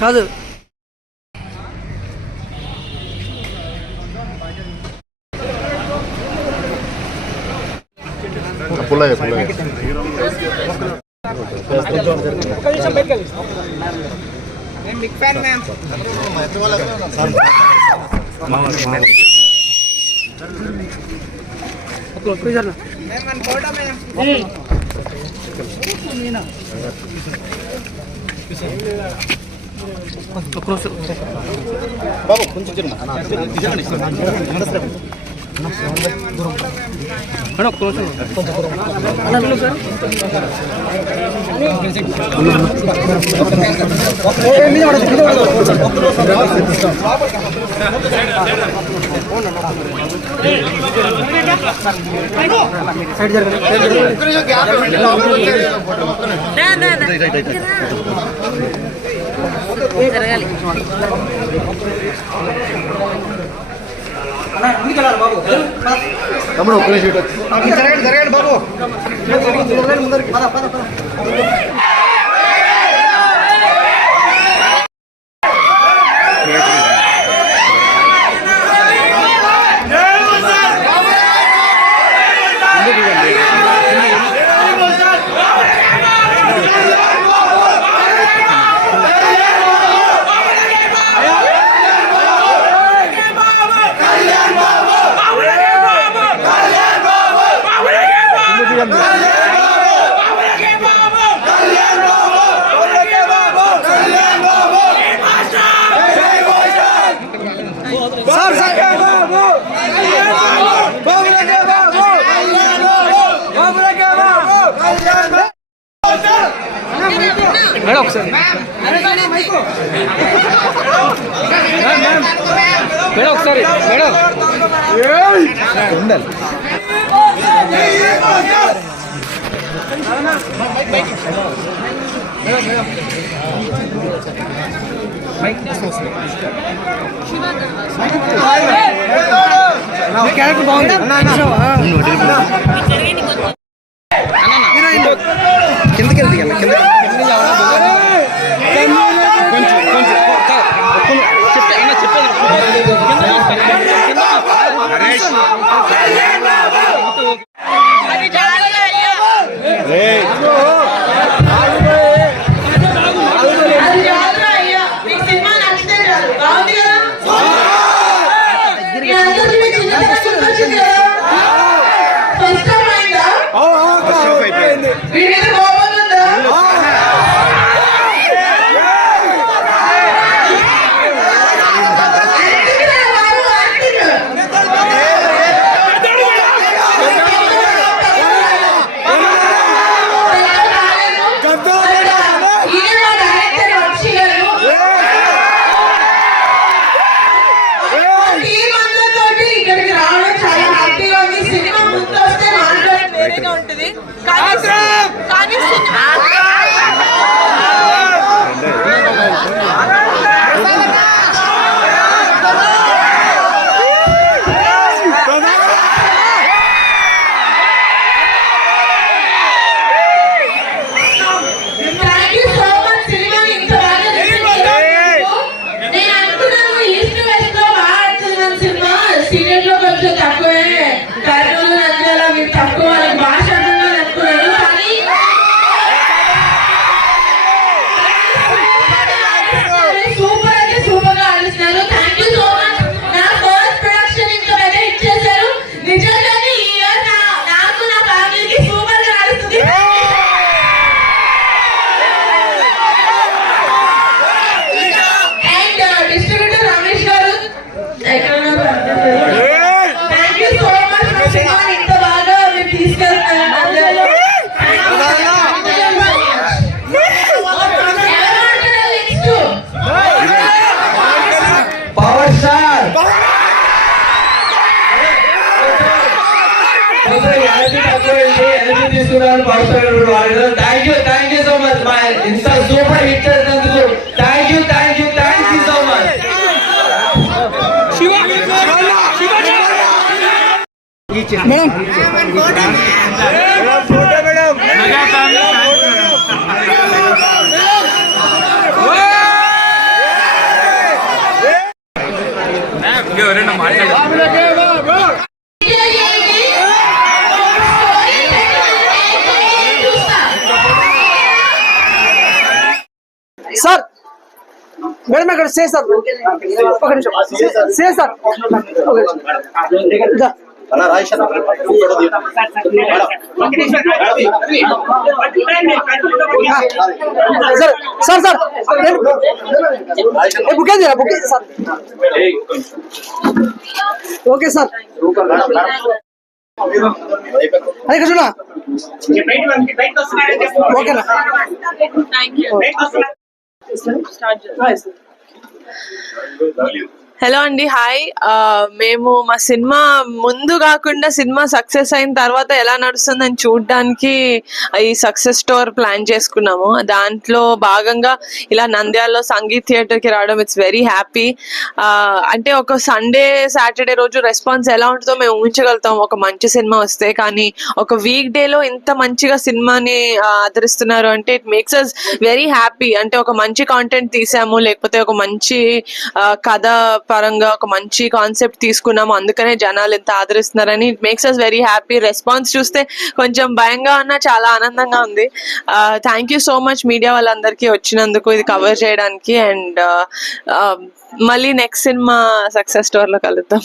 కాదు పుల్లయ్య బాబు కొంచెం జరగాలి తమ్ముడు ఒక్క నిమిషం జరగండి బాబు మేడం ఒకసారి మేడం ఒకసారి మేడం ఉండాలి క్యారెక్టర్ బాగుంది కిందకి వెళ్తే కింద ఉంటుంది Thank you so much. It's a super hit. Thank you so much. Shiva. Madam అక్కడ చేస్తారు ఒక నిమిషం చేస్తారు సార్ సార్ బుక్ అయింది బుక్ సార్ ఓకే సార్ అదే కృష్ణ ఓకేనా హలో అండి, హాయ్. మేము మా సినిమా ముందు కాకుండా సినిమా సక్సెస్ అయిన తర్వాత ఎలా నడుస్తుందని చూడడానికి ఈ సక్సెస్ స్టోర్ ప్లాన్ చేసుకున్నాము. దాంట్లో భాగంగా ఇలా నంద్యాలలో సంగీత్ థియేటర్కి రావడం ఇట్స్ వెరీ హ్యాపీ. అంటే ఒక సండే సాటర్డే రోజు రెస్పాన్స్ ఎలా ఉంటుందో మేము ఊహించగలుగుతాం ఒక మంచి సినిమా వస్తే. కానీ ఒక వీక్ డేలో ఇంత మంచిగా సినిమాని ఆదరిస్తున్నారు అంటే it makes us very happy. అంటే ఒక మంచి కాంటెంట్ తీసాము, లేకపోతే ఒక మంచి కథ పరంగా ఒక మంచి కాన్సెప్ట్ తీసుకున్నాము, అందుకనే జనాలు ఎంత ఆదరిస్తున్నారని it makes us very happy. Response చూస్తే కొంచెం భయంగా ఉన్నా చాలా ఆనందంగా ఉంది. Thank you so much media వాళ్ళందరికీ వచ్చినందుకు ఇది కవర్ చేయడానికి. అండ్ మళ్ళీ నెక్స్ట్ సినిమా సక్సెస్ స్టోర్లో కలుద్దాం.